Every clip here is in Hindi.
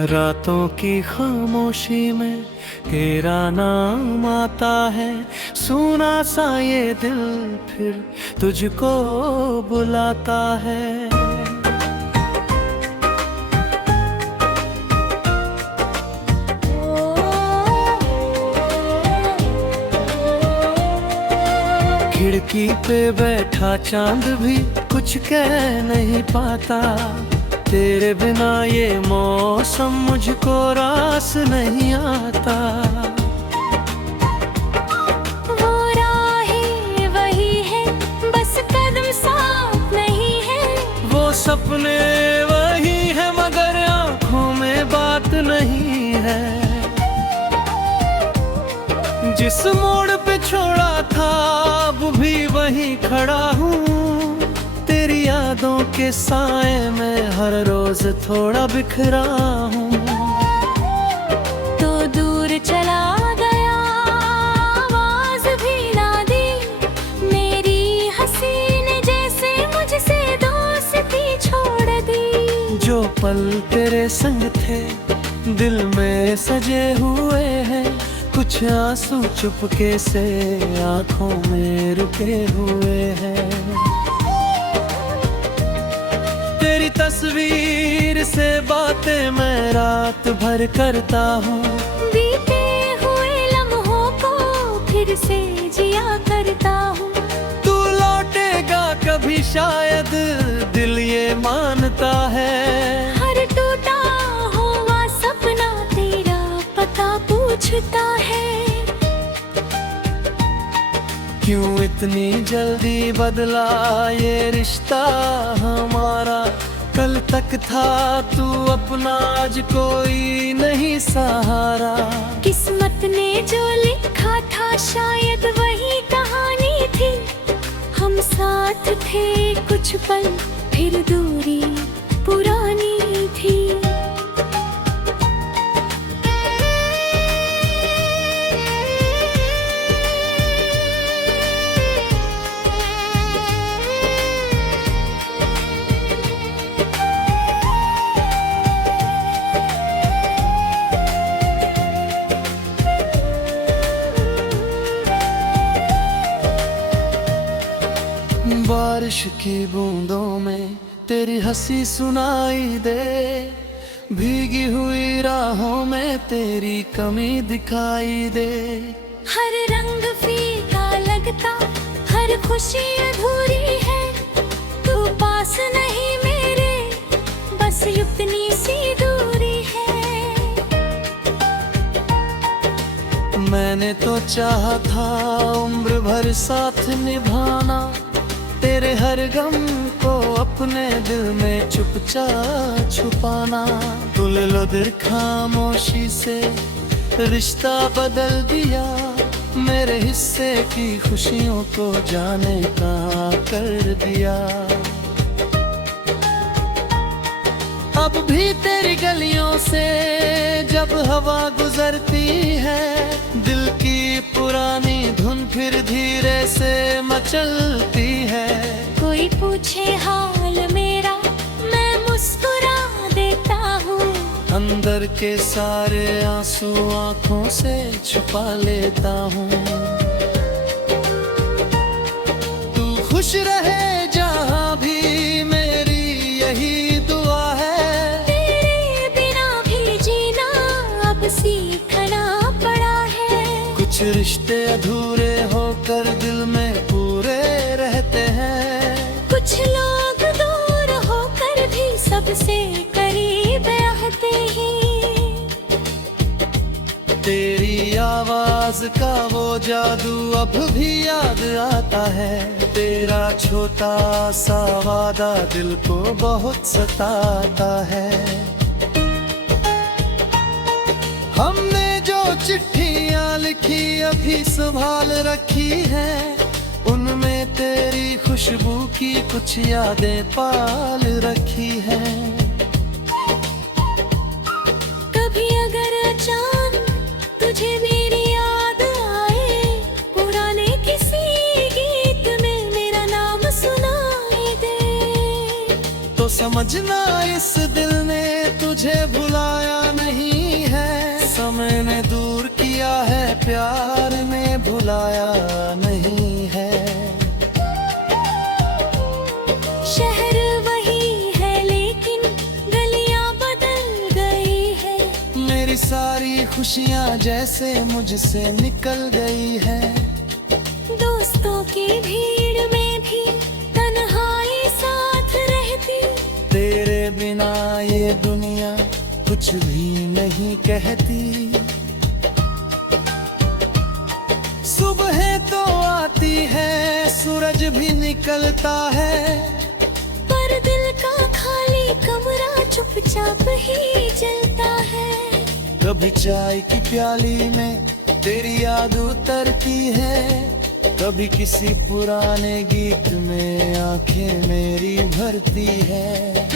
रातों की खामोशी में तेरा नाम आता है। सुना सा ये दिल फिर तुझको बुलाता है। खिड़की पे बैठा चांद भी कुछ कह नहीं पाता। तेरे बिना ये मौसम मुझको रास नहीं आता। वो राहें वही है, बस कदम साथ नहीं है। वो सपने वही है, मगर आँखों में बात नहीं है। जिस मोड़ पे छोड़ा था अब भी वहीं खड़ा हूँ। तेरी यादों के साए में हर रोज थोड़ा बिखरा हूँ। तो दूर चला गया, आवाज भी ना दी। मेरी हंसी ने जैसे मुझसे दोस्ती छोड़ दी। जो पल तेरे संग थे दिल में सजे हुए हैं। कुछ आंसू चुपके से आंखों में रुके हुए हैं। तेरी तस्वीर से बातें मैं रात भर करता हूँ। बीते हुए लम्हों को फिर से जिया करता हूँ। तू लौटेगा कभी शायद दिल ये मानता है। हर टूटा हुआ सपना तेरा पता पूछता है। क्यों इतनी जल्दी बदला ये रिश्ता हमारा। कल तक था तू अपना, आज कोई नहीं सहारा। किस्मत ने जो लिखा था शायद वही कहानी थी। हम साथ थे कुछ पल, फिर दूरी पुरानी थी। बारिश की बूंदों में तेरी हंसी सुनाई दे। भीगी हुई राहों में तेरी कमी दिखाई दे। हर रंग फीका लगता, हर खुशी अधूरी है। तू पास नहीं मेरे, बस इतनी सी दूरी है। मैंने तो चाहा था उम्र भर साथ निभाना। तेरे हर गम को अपने दिल में चुपचाप छुपाना। तुल लो दिल खामोशी से रिश्ता बदल दिया। मेरे हिस्से की खुशियों को जाने का कर दिया। अब भी तेरी गलियों से जब हवा गुजरती है। दिल की पुरानी धुन फिर धीरे से मचलती है। कोई पूछे हाल मेरा, मैं मुस्कुरा देता हूँ। अंदर के सारे आंसू आंखों से छुपा लेता हूँ। तू खुश रहे जहाँ भी, मेरी यही दुआ है। तेरे बिना भी जीना अब सीखना पड़ा है। कुछ रिश्ते अधूरे होकर दिल में पूरे रहते हैं। कुछ लोग दूर होकर भी सबसे करीब रहते हैं। तेरी आवाज का वो जादू अब भी याद आता है। तेरा छोटा सा वादा दिल को बहुत सताता है। हमने जो चिट्ठियां लिखी अभी संभाल रखी है। उनमें तेरी खुशबू की कुछ यादें पाल रखी है। कभी अगर अचानक तुझे मेरी याद आए, पुराने किसी गीत में मेरा नाम सुनाई दे। तो समझना इस दिल ने तुझे भुलाया नहीं है, समय ने दूर किया है, प्यार ने भुलाया नहीं है। शहर वही है लेकिन गलियां बदल गई है, मेरी सारी खुशियाँ जैसे मुझसे निकल गई है। दोस्तों की भीड़ में भी तन्हाई साथ रहती, तेरे बिना ये दुनिया कुछ भी नहीं कहती। सुबह तो आती है, सूरज भी निकलता है, पर दिल का खाली कमरा चुपचाप ही जलता है। कभी चाय की प्याली में तेरी याद उतरती है, कभी किसी पुराने गीत में आंखें मेरी भरती है।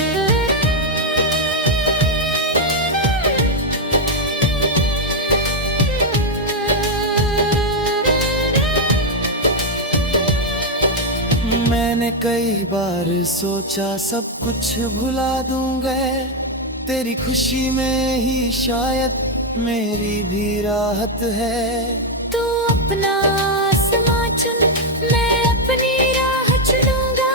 मैंने कई बार सोचा सब कुछ भुला दूंगा, तेरी खुशी में ही शायद मेरी भी राहत है। तू अपना आसमां चुन, मैं अपनी राह चुनूंगा,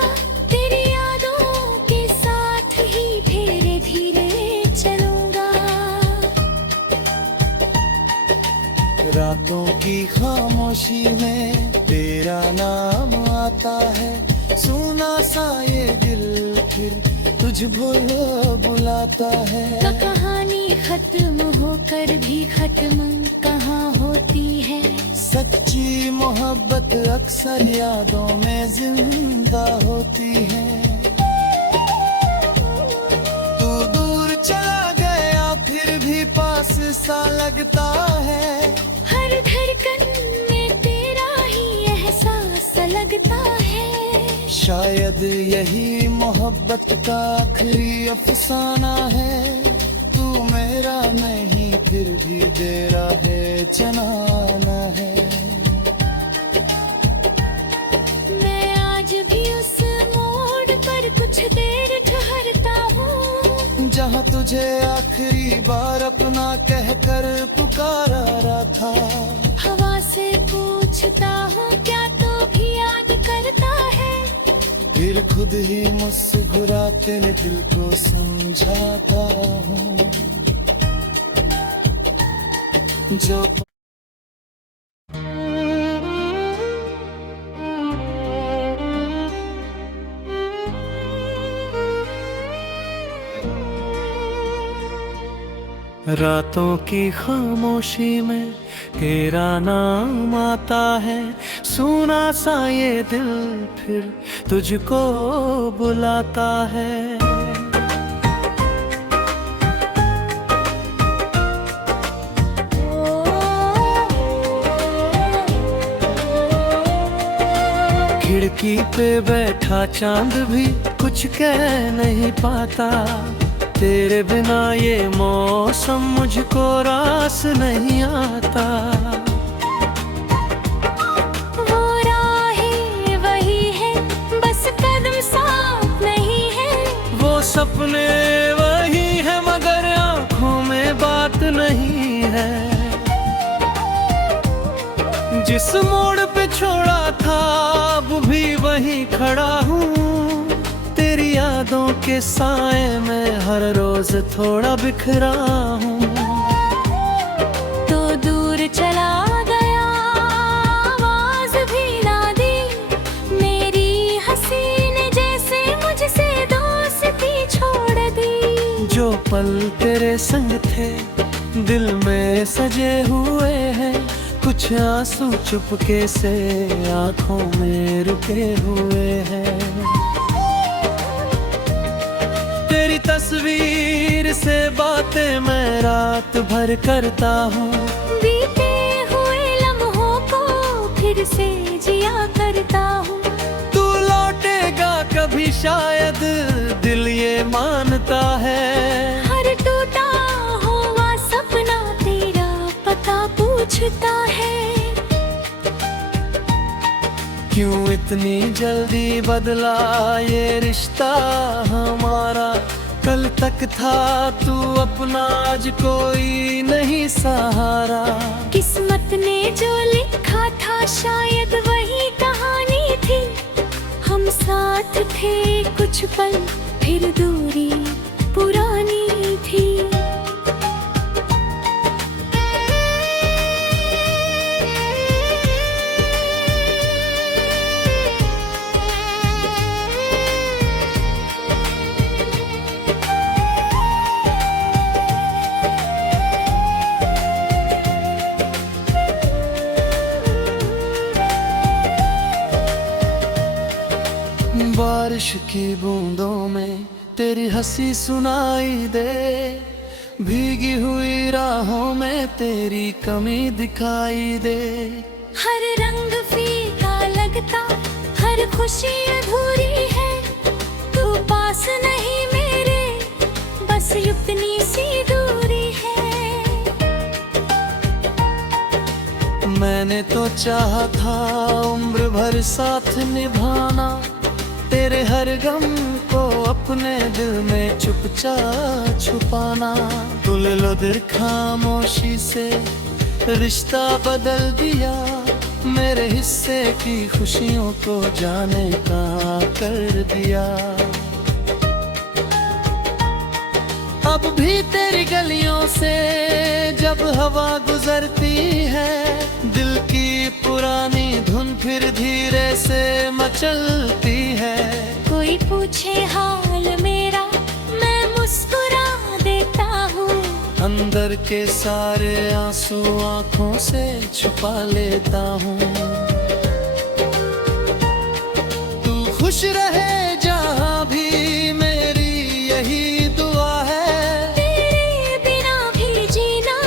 तेरी यादों के साथ ही धीरे धीरे चलूंगा। रातों की खामोशी में तेरा नाम आता है, सुना सा ये दिल फिर तुझको बुलाता है। तो कहानी खत्म होकर भी खत्म कहाँ होती है, सच्ची मोहब्बत अक्सर यादों में जिंदा होती है। तू दूर चला गया फिर भी पास सा लगता है, हर धड़कन में तेरा ही एहसास लगता है। शायद यही मोहब्बत का आखिरी अफसाना है, तू मेरा नहीं फिर भी तेरा है जनाना है। मैं आज भी उस मोड़ पर कुछ देर ठहरता हूँ, जहाँ तुझे आखिरी बार अपना कहकर पुकारा था। हवा से पूछता हूँ क्या तू भी याद करता है, फिर खुद ही मुस्कुराते दिल को समझाता हूँ जो रातों की खामोशी में तेरा नाम आता है, सुना सा ये दिल फिर तुझको बुलाता है। खिड़की पे बैठा चांद भी कुछ कह नहीं पाता, तेरे बिना ये मौसम मुझको रास नहीं आता। वो राहें वही है बस कदम साफ नहीं है, वो सपने वही है मगर आँखों में बात नहीं है। जिस मोड़ पे छोड़ा था अब भी वहीं खड़ा हूँ, तेरी यादों के साए में हर रोज थोड़ा बिखरा हूँ। तो दूर चला गया आवाज भी ना दी, मेरी हंसी ने जैसे मुझसे दोस्ती छोड़ दी। जो पल तेरे संग थे दिल में सजे हुए हैं, कुछ आंसू चुपके से आंखों में रुके हुए हैं। तेरी तस्वीर से बातें मैं रात भर करता हूँ, बीते हुए लम्हों को फिर से जिया करता हूँ। तू लौटेगा कभी शायद दिल ये मानता है, हर टूटा हुआ सपना तेरा पता पूछता है। क्यों इतनी जल्दी बदला ये रिश्ता हमारा। कल तक था तू अपना, आज कोई नहीं सहारा। किस्मत ने जो लिखा था शायद वही कहानी थी। हम साथ थे कुछ पल, फिर दूरी पुरानी थी। बारिश की बूंदों में तेरी हंसी सुनाई दे, भीगी हुई राहों में तेरी कमी दिखाई दे। हर रंग फीका लगता, हर खुशी अधूरी है। तू पास नहीं मेरे, बस इतनी सी दूरी है। मैंने तो चाहा था उम्र भर साथ निभाना, तेरे हर गम को अपने दिल में चुपचाप छुपाना। तुल लो दिल खामोशी से रिश्ता बदल दिया, मेरे हिस्से की खुशियों को जाने का कर दिया। अब भी तेरी गलियों से जब हवा गुजरती है, दिल की पुरानी धुन फिर धीरे से मचलती है। कोई पूछे हाल मेरा, मैं मुस्कुरा देता हूँ। अंदर के सारे आंसू आंखों से छुपा लेता हूँ। तू खुश रहे जहाँ भी, मेरी यही दुआ है। तेरे बिना भी जीना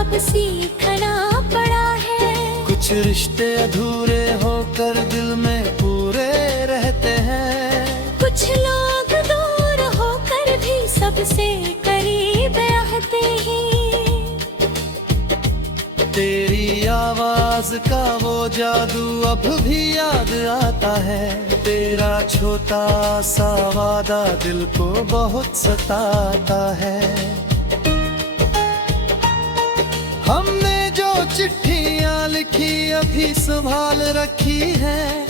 अब सीखना पड़ा है। कुछ रिश्ते अधूरे होकर दिल में पूरे रहते हैं। कुछ लोग दूर होकर भी सबसे करीब रहते हैं। तेरी आवाज का वो जादू अब भी याद आता है। तेरा छोटा सा वादा दिल को बहुत सताता है। हमने जो चिट्ठियां लिखी अभी संभाल रखी है,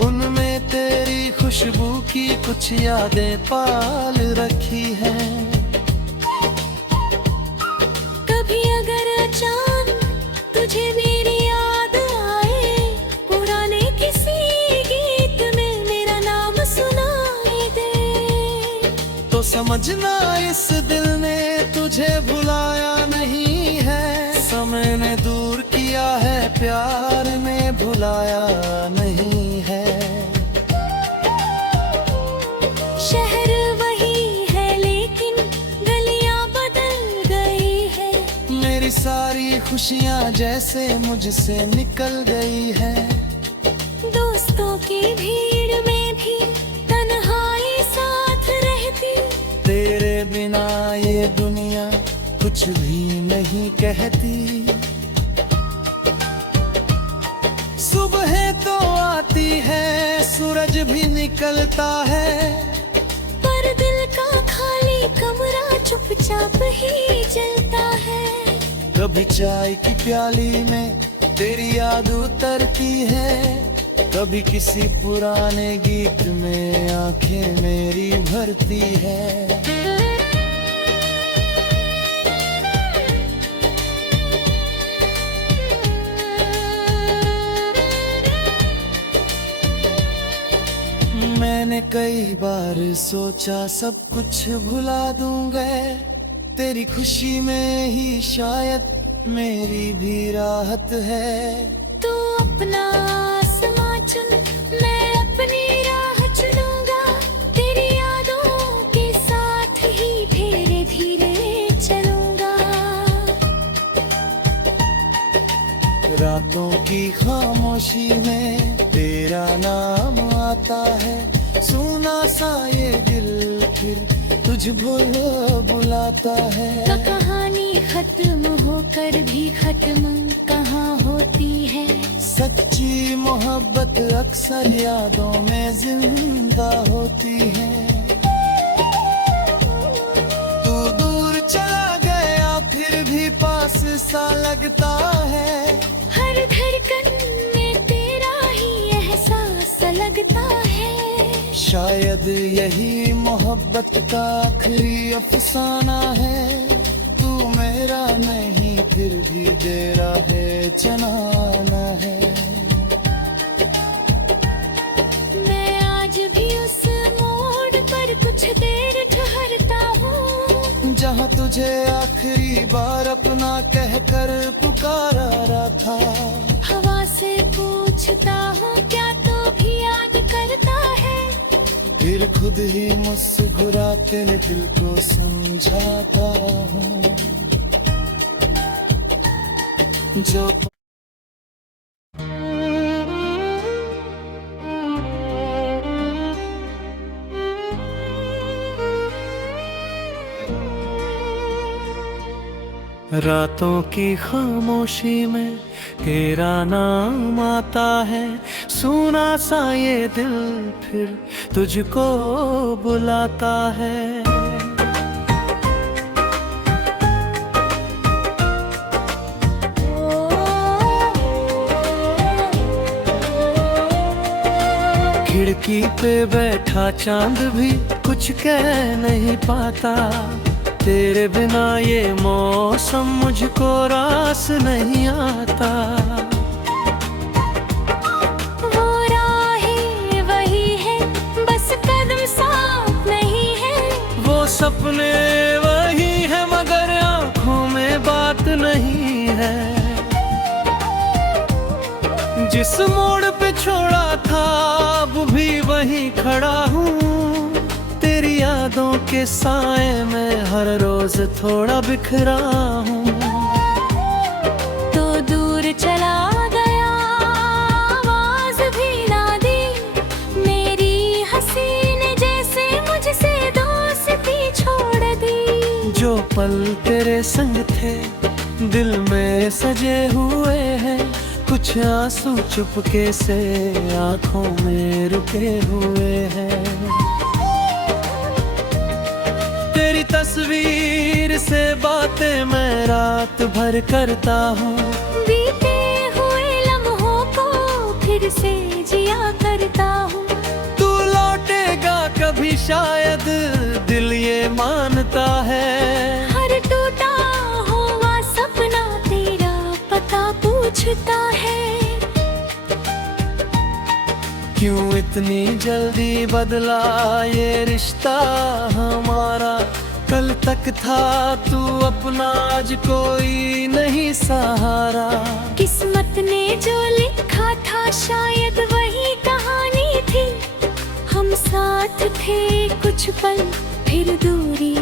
उनमें तेरी खुशबू की कुछ यादें पाल रखी हैं। कभी अगर अचानक तुझे मेरी याद आए, पुराने किसी गीत में मेरा नाम सुनाई दे, तो समझना इस दिल ने तुझे भुलाया नहीं है। समय ने दूर किया है, प्यार ने भुलाया नहीं है। शहर वही है लेकिन गलियां बदल गई है। मेरी सारी खुशियाँ जैसे मुझसे निकल गई है। दोस्तों की भीड़ में भी तन्हाई साथ रहती। तेरे बिना ये दुनिया कुछ भी नहीं कहती। सुबह तो आती है, सूरज भी निकलता है, पर दिल का खाली कमरा चुपचाप ही जलता है। कभी चाय की प्याली में तेरी याद उतरती है, कभी किसी पुराने गीत में आंखें मेरी भरती है। मैंने कई बार सोचा सब कुछ भुला दूंगा, तेरी खुशी में ही शायद मेरी भी राहत है। तू अपना आसमां चुन, मैं अपनी राह चुनूंगा। तेरी यादों के साथ ही धीरे धीरे चलूंगा। रातों की खामोशी में तेरा नाम आता है, सुना सा ये दिल फिर तुझ बुलाता है। तो कहानी खत्म होकर भी खत्म कहाँ होती है। सच्ची मोहब्बत बात अक्सर यादों में जिंदा होती है। तू दूर चला गया फिर भी पास सा लगता है। हर धड़कन में तेरा ही एहसास लगता है। शायद यही मोहब्बत का आखिरी अफसाना है। तू मेरा नहीं फिर भी तेरा है जनाना है। मैं आज भी उस मोड़ पर कुछ देर ठहरता हूँ, जहाँ तुझे आखिरी बार अपना कहकर पुकारा था। हवा से पूछता हूँ क्या तू भी याद करता है। फिर खुद ही मुस्कुराते दिल को समझाता हूँ जो रातों की खामोशी में तेरा नाम आता है। सुना सा ये दिल फिर तुझको बुलाता है। खिड़की पे बैठा चांद भी कुछ कह नहीं पाता। तेरे बिना ये मौसम मुझको रास नहीं आता। वो राहें वही है बस कदम साफ नहीं है। वो सपने वही है मगर आँखों में बात नहीं है। जिस मोड़ पे छोड़ा था अब भी वहीं खड़ा हूँ। तेरी यादों के साए में हर रोज थोड़ा बिखरा हूँ। तो दूर चला गया आवाज भी ना दी। मेरी हंसी ने जैसे मुझसे दोस्ती छोड़ दी। जो पल तेरे संग थे दिल में सजे हुए हैं। कुछ आंसू चुपके से आंखों में रुके हुए हैं। तेरी तस्वीर से बातें मैं रात भर करता हूँ। बीते हुए लम्हों को फिर से जिया करता हूँ। तू लौटेगा कभी शायद दिल ये मानता है। हर टूटा हुआ सपना तेरा पता पूछता है। क्यों इतनी जल्दी बदला ये रिश्ता हमारा। कल तक था तू अपना आज कोई नहीं सहारा। किस्मत ने जो लिखा था शायद वही कहानी थी। हम साथ थे कुछ पल फिर दूरी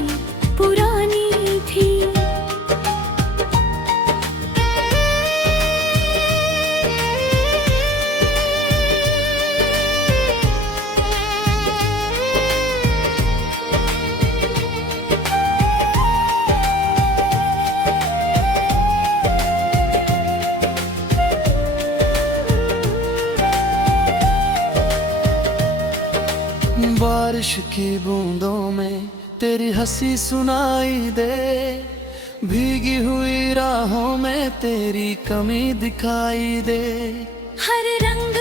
पुरानी थी। बारिश की बूंदों में तेरी हंसी सुनाई दे। भीगी हुई राहों में तेरी कमी दिखाई दे। हर रंग